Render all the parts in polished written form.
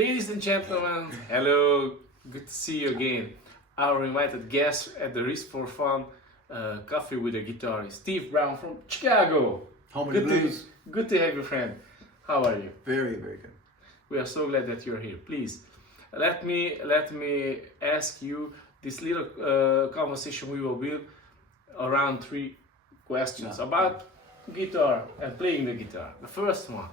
Ladies and gentlemen, hello, good to see you again. Our invited guest at the Risk for Fun Coffee with a Guitar is Steve Brown from Chicago. Home of the blues. Good to have you, friend. How are you? Very, very good. We are so glad that you're here. Please, let me ask you this little conversation we will build around 3 questions about guitar and playing the guitar. The first one,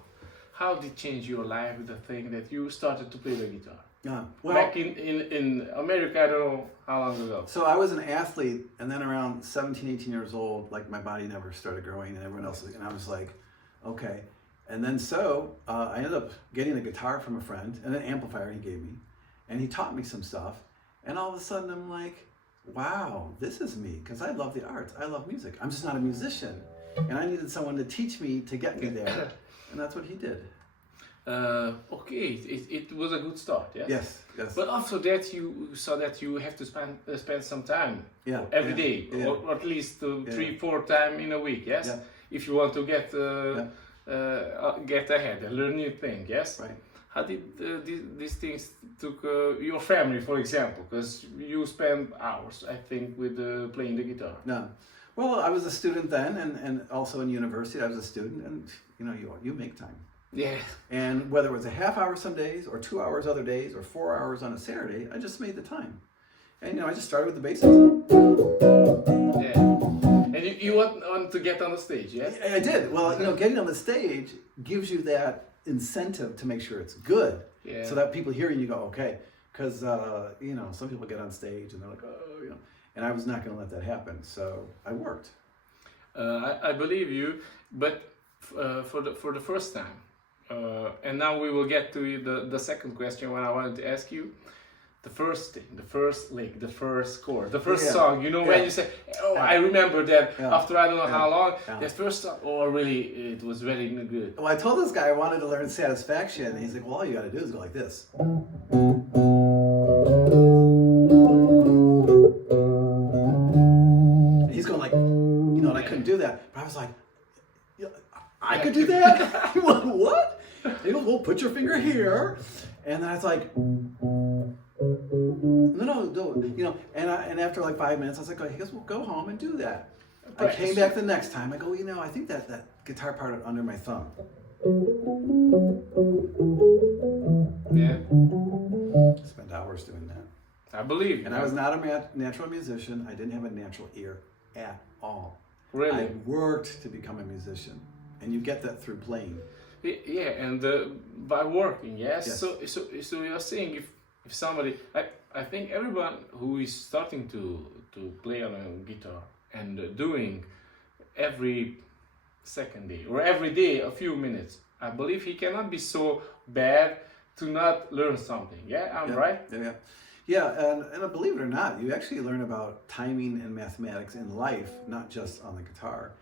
how did it change your life with the thing that you started to play the guitar? Well, back in America, I don't know how long ago. So I was an athlete, and then around 17, 18 years old, like my body never started growing, and everyone else, and I was like, okay. And then I ended up getting a guitar from a friend and an amplifier he gave me, and he taught me some stuff, and all of a sudden I'm like, wow, this is me, because I love the arts, I love music. I'm just not a musician, and I needed someone to teach me to get me there, and that's what he did. Okay, it was a good start, yes? Yes. But after that, you saw that you have to spend some time every day, or at least 3-4 times in a week, yes? Yeah. If you want to get ahead and learn new things, yes? Right. How did these things took your family, for example? Because you spend hours, I think, with playing the guitar. No. Well, I was a student then, and also in university I was a student, and you make time. Yeah. And whether it was a half hour some days, or 2 hours other days, or 4 hours on a Saturday, I just made the time. And I just started with the basics. Yeah. And you want to get on the stage, yes? I did. Well, getting on the stage gives you that incentive to make sure it's good. Yeah. So that people hear you and you go, okay. Because, some people get on stage and they're like, and I was not going to let that happen. So I worked. I believe you, but for the first time, and now we will get to the second question when I wanted to ask you. The first thing, the first lick, the first chord, the first song, when you say, I remember that after I don't know how long, that first song, really, it was very good. Well, I told this guy I wanted to learn Satisfaction, and he's like, well, all you got to do is go like this. And he's going like, and I couldn't do that. But I was like, I could do that? What? He goes, well, put your finger here. And then I was like, no, and after like 5 minutes, I was like, he goes, well, go home and do that. I came back the next time. I go, I think that guitar part under my thumb. Yeah. Spent hours doing that. I believe. And I was not a natural musician. I didn't have a natural ear at all. Really? I worked to become a musician, and you get that through playing. Yeah, and by working, yes. So you're saying if somebody, I think everyone who is starting to play on a guitar and doing every second day or every day a few minutes, I believe he cannot be so bad to not learn something. Yeah, I'm right? Yeah, and believe it or not, you actually learn about timing and mathematics in life, not just on the guitar.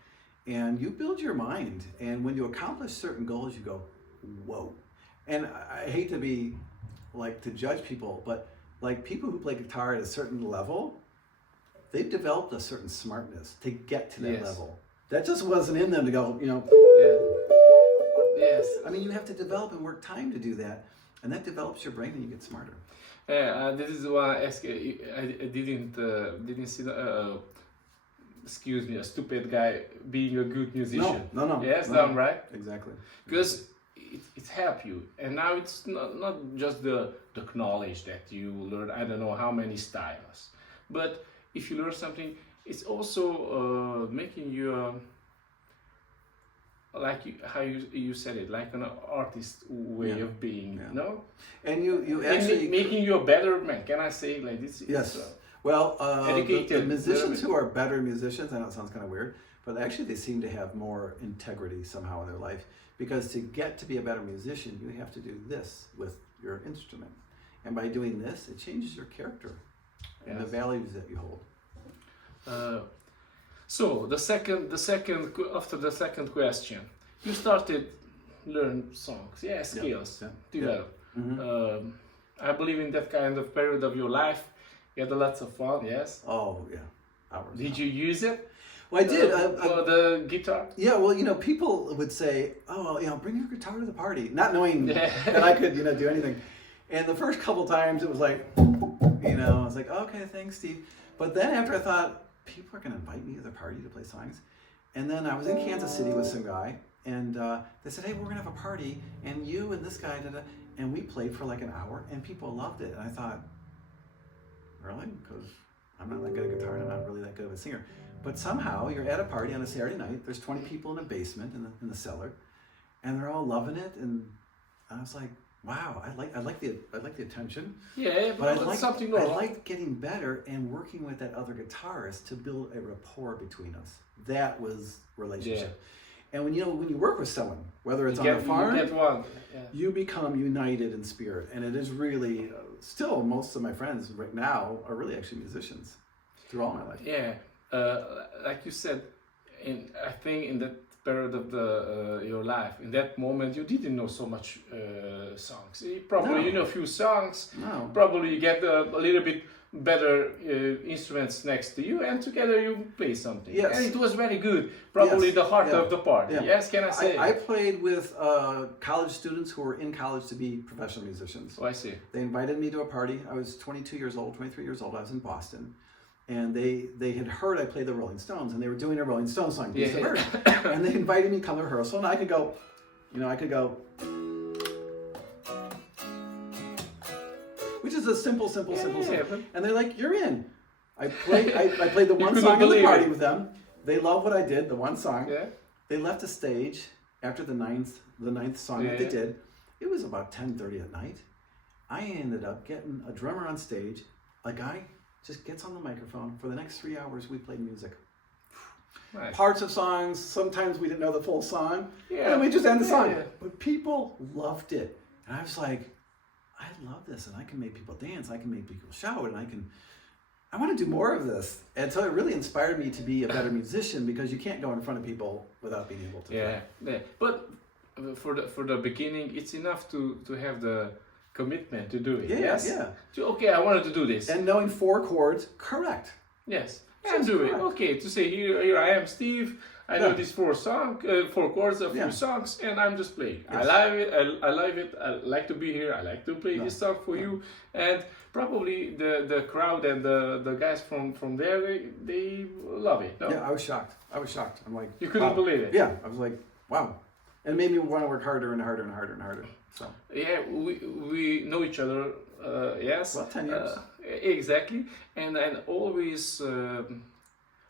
And you build your mind, and when you accomplish certain goals, you go, whoa. And I hate to be to judge people, but people who play guitar at a certain level, they've developed a certain smartness to get to that level. That just wasn't in them to go, Yes. I mean, you have to develop and work time to do that, and that develops your brain and you get smarter. Yeah, this is why I asked. I didn't see excuse me, a stupid guy being a good musician. No. Yes, no. I'm right. Exactly. Because it helps you, and now it's not just the knowledge that you learn. I don't know how many styles, but if you learn something, it's also making you how you said it, like an artist way of being. No. And you actually making you a better man. Can I say it like this? Yes. Well, educated the musicians who are better musicians, I know it sounds kind of weird, but actually they seem to have more integrity somehow in their life, because to get to be a better musician, you have to do this with your instrument. And by doing this, it changes your character and the values that you hold. So after the second question, you started learn songs, skills, develop. Mm-hmm. I believe in that kind of period of your life, you had lots of fun, yes? Oh, yeah. Hours. Did you use it? Well, I did. For the guitar? Yeah, well, people would say, oh, bring your guitar to the party, not knowing that I could, do anything. And the first couple times it was like, I was like, okay, thanks, Steve. But then after I thought, people are going to invite me to their party to play songs. And then I was in Kansas City with some guy, and they said, hey, we're going to have a party, and you and this guy, and we played for like an hour, and people loved it. And I thought, really? Because I'm not that good at guitar, and I'm not really that good of a singer. But somehow you're at a party on a Saturday night, there's 20 people in a basement in the cellar, and they're all loving it, and I was like, wow, I like the attention. Yeah, but I like getting better and working with that other guitarist to build a rapport between us. That was relationship. Yeah. And when you work with someone, whether it's on a farm, you become united in spirit. And it is really still most of my friends right now are really actually musicians through all my life. Yeah, like you said, I think in that period of your life, in that moment, you didn't know so much songs. Probably you know a few songs. No. Probably you get a little bit better instruments next to you, and together you play something. Yes. And it was very good. Probably the heart of the party. Yeah. Yes, can I say? I played with college students who were in college to be professional musicians. Oh, I see. They invited me to a party. I was 23 years old. I was in Boston. And they had heard I played the Rolling Stones, and they were doing a Rolling Stones song, Beast of Burden. And they invited me to come to rehearsal, and I could go, which is a simple song. And they're like, you're in. I played the one song at the party with them. They loved what I did, the one song. Yeah. They left the stage after the ninth song that they did. It was about 10:30 at night. I ended up getting a drummer on stage, a guy just gets on the microphone. For the next 3 hours, we played music. Nice. Parts of songs, sometimes we didn't know the full song, yeah. and we just end the song. Yeah. But people loved it. And I was like, I love this, and I can make people dance, I can make people shout, and I want to do more of this. And so it really inspired me to be a better musician, because you can't go in front of people without being able to play. Yeah. But for the beginning, it's enough to have the commitment to do it. Yeah. Okay, I wanted to do this. And knowing 4 chords, correct. Yes. And do it. Okay, to say here I am Steve. I know these 4 chords of 4 songs, and I'm just playing. Yes. I love it. I like to be here. I like to play this song for you. And probably the crowd and the guys from there, they love it. No? Yeah, I was shocked. I'm like, you couldn't believe it. Yeah, I was like, wow. And it made me want to work harder and harder and harder and harder. So yeah, we know each other. Yes. Well, 10 years. Exactly, and always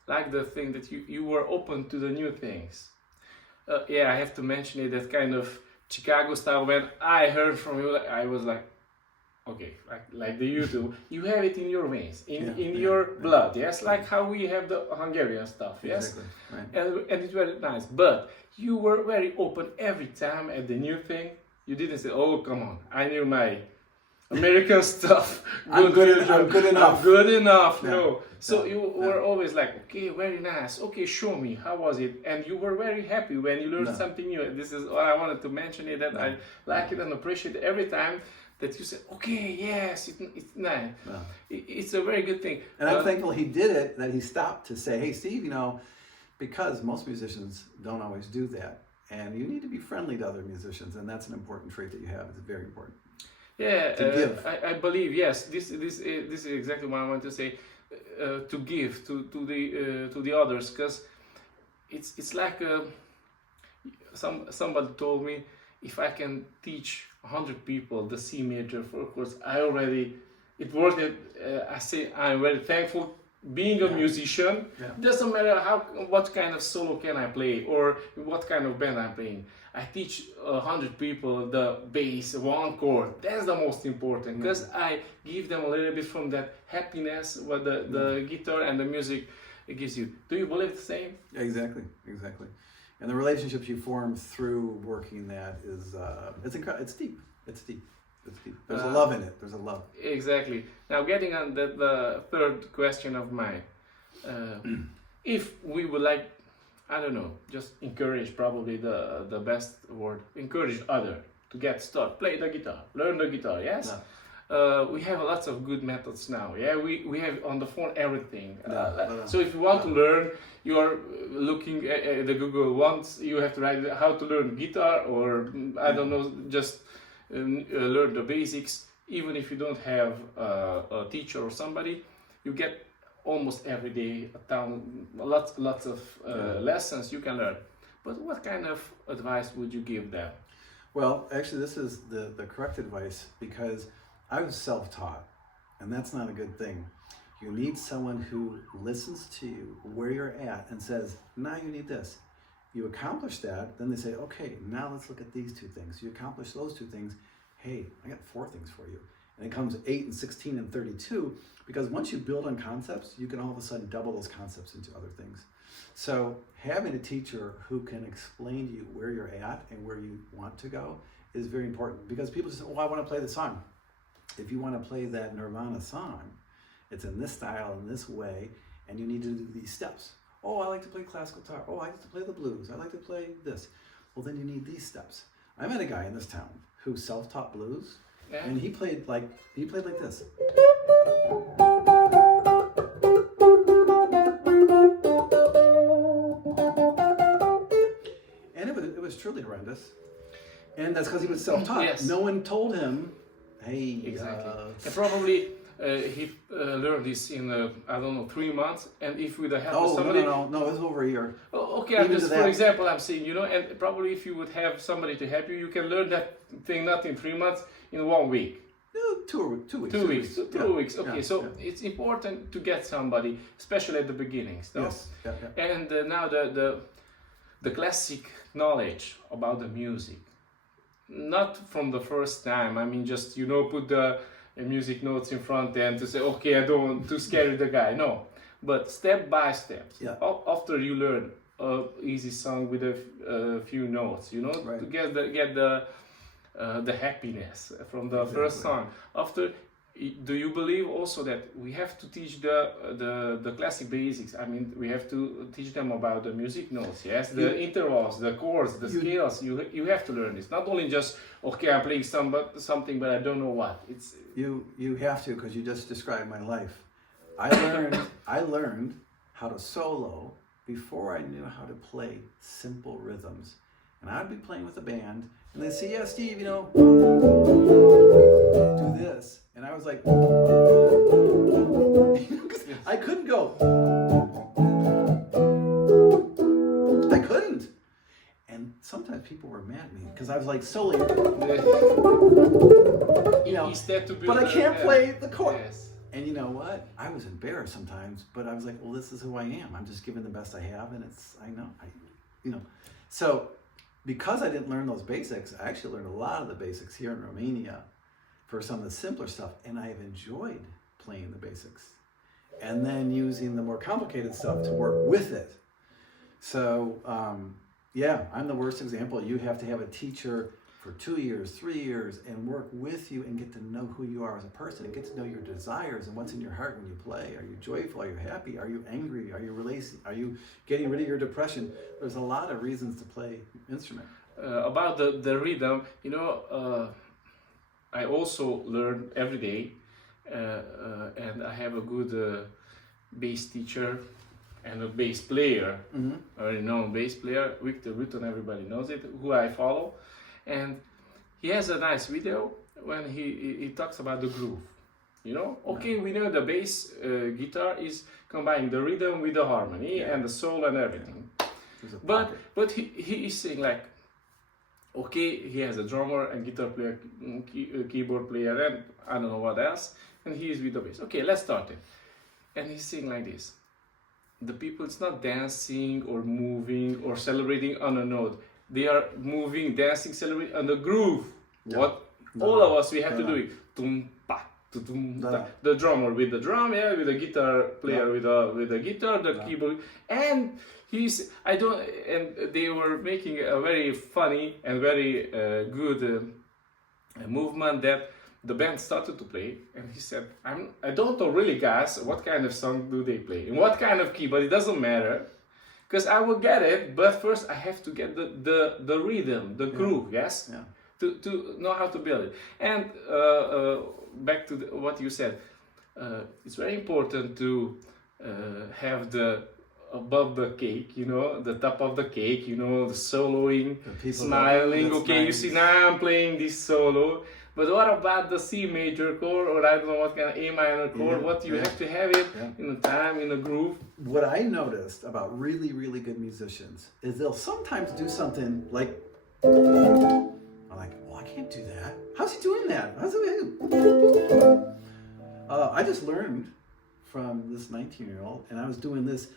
like the thing that you were open to the new things. I have to mention it. That kind of Chicago style. When I heard from you, I was like, okay, like the YouTube. You have it in your veins, in your blood. Yes, like how we have the Hungarian stuff. Yes, exactly. Right. And it's very nice. But you were very open every time at the new thing. You didn't say, "Oh, come on, I knew my American stuff. I'm good enough." Yeah. No. So you were always like, okay, very nice. Okay, show me, how was it? And you were very happy when you learned something new. This is what I wanted to mention, it that I like it and appreciate it every time that you said, okay, yes, it's nice. No. It's a very good thing. And I'm thankful he did it, that he stopped to say, hey, Steve, because most musicians don't always do that. And you need to be friendly to other musicians, and that's an important trait that you have. It's very important. Yeah, to give. I believe, yes. This is exactly what I want to say. To give to the others, because it's like somebody told me, if I can teach 100 people the C major 4 chords, it worth it. I say I'm very thankful. Being a musician, doesn't matter what kind of solo can I play or what kind of band I'm playing. I teach 100 people the bass, 1 chord. That's the most important, because I give them a little bit from that happiness what the guitar and the music gives you. Do you believe the same? Exactly. And the relationships you form through working that is it's deep. There's a love in it. There's a love. Exactly. Now, getting on the third question of mine, if we would like, I don't know, just encourage, probably the best word, encourage other to get started, play the guitar, learn the guitar. Yes. We have lots of good methods now. Yeah, we have on the phone everything. So if you want to learn, you are looking at the Google once. You have to write how to learn guitar, or I don't know, just learn the basics. even if you don't have a teacher or somebody, you get almost every day lots of lessons you can learn. But what kind of advice would you give them? Well, actually, this is the correct advice, because I was self-taught, and that's not a good thing. You need someone who listens to you where you're at and says, now you need this. You accomplish that, then they say, okay, now let's look at these 2 things. You accomplish those 2 things. Hey, I got 4 things for you. And it comes 8 and 16 and 32, because once you build on concepts, you can all of a sudden double those concepts into other things. So having a teacher who can explain to you where you're at and where you want to go is very important, because people say, oh, I want to play the song. If you want to play that Nirvana song, it's in this style, in this way, and you need to do these steps. Oh, I like to play classical guitar. Oh, I like to play the blues. I like to play this. Well, then you need these steps. I met a guy in this town who self-taught blues, and he played like this. And it was truly horrendous. And that's because he was self-taught. Yes. No one told him, hey, exactly. And probably he learned this in, 3 months, and if with the help of somebody... No, it was over a year. Oh, okay, for example, I'm saying, and probably if you would have somebody to help you, you can learn that thing not in 3 months, in 1 week. No, 2 weeks. 2 weeks. 2 weeks. Okay, so it's important to get somebody, especially at the beginnings. No? Yes. Yeah. And now the classic knowledge about the music, not from the first time. I mean, just put the music notes in front and to say, okay, I don't want to scare the guy. No, but step by step. Yeah. After you learn a easy song with a few notes, right. to get the happiness from the first song. After, do you believe also that we have to teach the classic basics? I mean, we have to teach them about the music notes, yes, the intervals, the chords, the scales. You have to learn this. Not only just, okay, I'm playing something, but I don't know what. It's you have to, because you just described my life. I learned how to solo before I knew how to play simple rhythms. And I'd be playing with a band, and they'd say, yeah, Steve, do this. And I was like, I couldn't go. I couldn't. And sometimes people were mad at me, because I was like soloing, but I can't play the chord. Yes. And you know what? I was embarrassed sometimes, but I was like, well, this is who I am. I'm just giving the best I have, and So because I didn't learn those basics, I actually learned a lot of the basics here in Romania for some of the simpler stuff, and I have enjoyed playing the basics and then using the more complicated stuff to work with it. So I'm the worst example. You have to have a teacher for 2 years, 3 years, and work with you and get to know who you are as a person, and get to know your desires and what's in your heart when you play. Are you joyful? Are you happy? Are you angry? Are you releasing? Are you getting rid of your depression? There's a lot of reasons to play instrument. About the rhythm, I also learn every day, and I have a good bass teacher and a bass player, a renowned bass player, Victor Ruton, everybody knows it, who I follow. And he has a nice video when he talks about the groove. Okay, we know the bass guitar is combining the rhythm with the harmony and the soul and everything. But he is saying like, okay, he has a drummer and guitar player, keyboard player, and I don't know what else, and he is with the bass. Okay, let's start it. And he's saying like this: the people, it's not dancing or moving or celebrating on a note. They are moving, dancing, celebrating on the groove. All of us, we have to do it. Tum, pa, tum, ta. The drummer with the drum, with the guitar player with the guitar, the keyboard, and and they were making a very funny and very good movement that the band started to play, and he said, I don't know really, guys, what kind of song do they play, in what kind of key, but it doesn't matter, because I will get it, but first I have to get the rhythm, the groove, yes? Yeah. To know how to build it. And back to what you said, it's very important to have above the cake, the top of the cake, the soloing, the smiling, okay, nice. You see, now I'm playing this solo, But what about the C major chord, or I don't know what kind of A minor chord? What you have to have it in the time, in the groove. What I noticed about really, really good musicians is they'll sometimes do something like, I'm like, well, I can't do that. How's he doing that? How's he doing? I just learned from this 19-year-old, and I was doing this,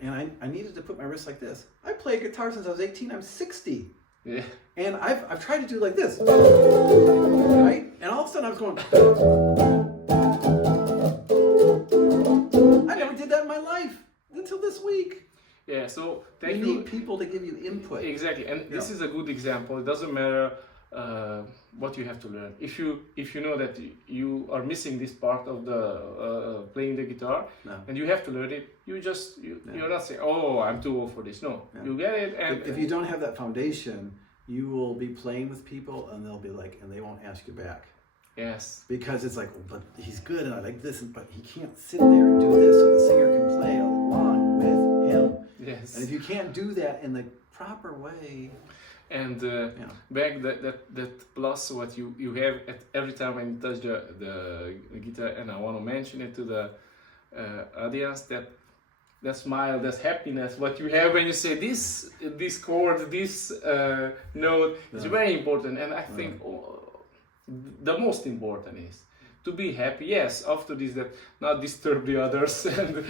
and I needed to put my wrist like this. I played guitar since I was 18. I'm 60. Yeah. And I've tried to do like this, right? And all of a sudden I was going, I never did that in my life until this week. Yeah, so you need people to give you input. Exactly, and this is a good example. It doesn't matter what you have to learn. If you know that you are missing this part of the playing the guitar, and you have to learn it, you're not saying, oh, I'm too old for this. No, you get it. And if you don't have that foundation, you will be playing with people, and they'll be like, and they won't ask you back. Yes. Because it's like, but he's good, and I like this, but he can't sit there and do this, so the singer can play along with him. Yes. And if you can't do that in the proper way. And back that plus what you have at every time when you touch the guitar, and I want to mention it to the audience, that smile, that happiness, what you have when you say this chord, this note is very important. And I think the most important is to be happy. Yes, after this, that not disturb the others, and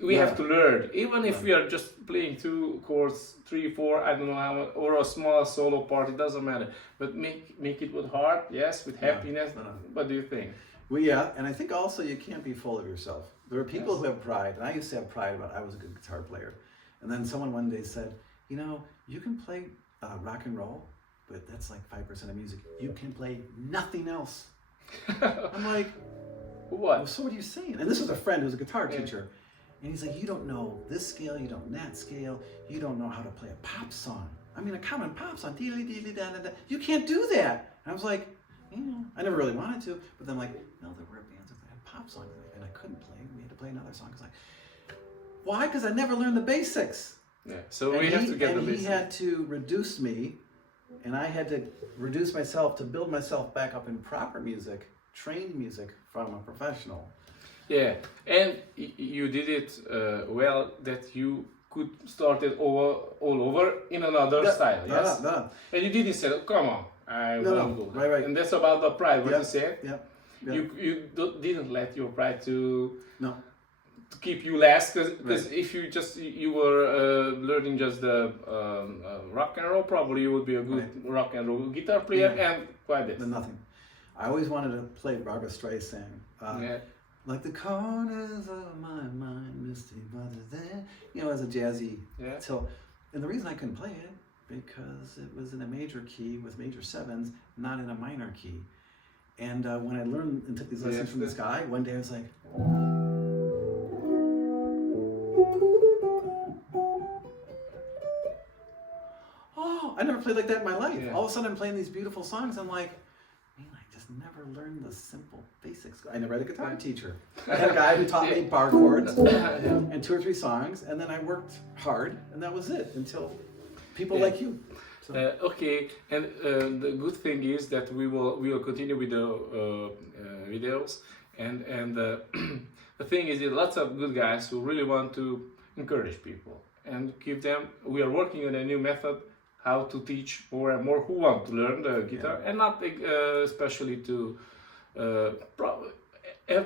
we have to learn. Even if we are just playing 2 chords, 3, 4, I don't know how much, or a small solo part, it doesn't matter. But make it with heart, yes, with happiness. What do you think? Well, yeah, and I think also you can't be full of yourself. There are people who have pride, and I used to have pride about I was a good guitar player. And then someone one day said, you know, you can play rock and roll, but that's like 5% of music. You can play nothing else. I'm like, what? Well, so what are you saying? And this was a friend who was a guitar teacher. And he's like, you don't know this scale, you don't know that scale, you don't know how to play a pop song. I mean, a common pop song, dee-dee-dee-dee-da-da-da. You can't do that. And I was like, you know, I never really wanted to, but then like, no, there were bands that had pop songs, and I couldn't play. We had to play another song. It's like, why? Because I never learned the basics. Yeah. So we have to get the basics. And he had to reduce me, and I had to reduce myself to build myself back up in proper music, trained music from a professional. Yeah, and you did it well that you could start it all over in another style, yes? No. And you didn't say, come on, I won't do that. Right. And that's about the pride, what you said. Yeah. You didn't let your pride to keep you last, because if you were learning just the rock and roll, probably you would be a good rock and roll guitar player, and quite it. Nothing. I always wanted to play Barbra Streisand. Like the corners of my mind, misty weather there, you know, as a jazzy. And the reason I couldn't play it, because it was in a major key with major 7s, not in a minor key. And when I learned and took these lessons from this guy, one day I was like, oh, I never played like that in my life. All of a sudden I'm playing these beautiful songs. I'm like, man, I just never learned the simple basics. I never had a guitar teacher. I had a guy who taught me bar chords and 2 or 3 songs, and then I worked hard, and that was it until people like you. So. Okay, and the good thing is that we will continue with the videos, and the thing is that lots of good guys who really want to encourage people and give them. We are working on a new method how to teach more and more who want to learn the guitar, and not especially to at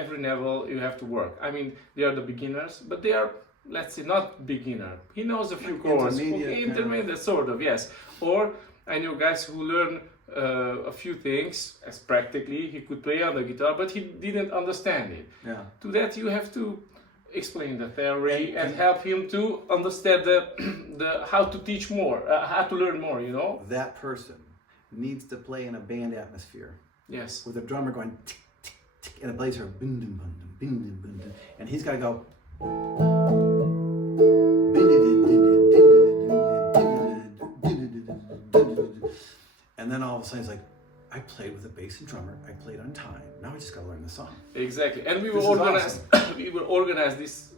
every level you have to work. I mean, they are the beginners, but they are, let's say, not beginner. He knows a few chords, intermediate sort of, yes. Or I know guys who learn a few things as practically. He could play on the guitar, but he didn't understand it. To that you have to explain the theory and help him to understand the how to teach more, how to learn more, you know? That person needs to play in a band atmosphere. Yes. With a drummer going tick, tick, tick, and a blazer bing, ding, bing, ding, bing, ding, ding, and he's got to go and then all of a sudden he's like, I played with a bass and drummer, I played on time, now I just gotta learn the song. Exactly, and we will organize this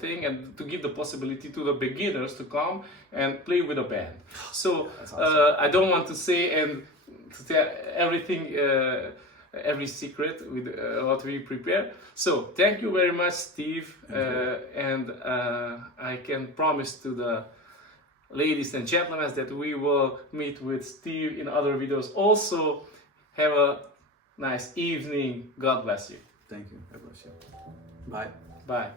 thing, and to give the possibility to the beginners to come and play with a band. So awesome. I don't want to say, and tell everything, every secret with what we prepare. So thank you very much, Steve, and I can promise to the ladies and gentlemen that we will meet with Steve in other videos. Also, have a nice evening. God bless you. Thank you. God bless you. Bye. Bye.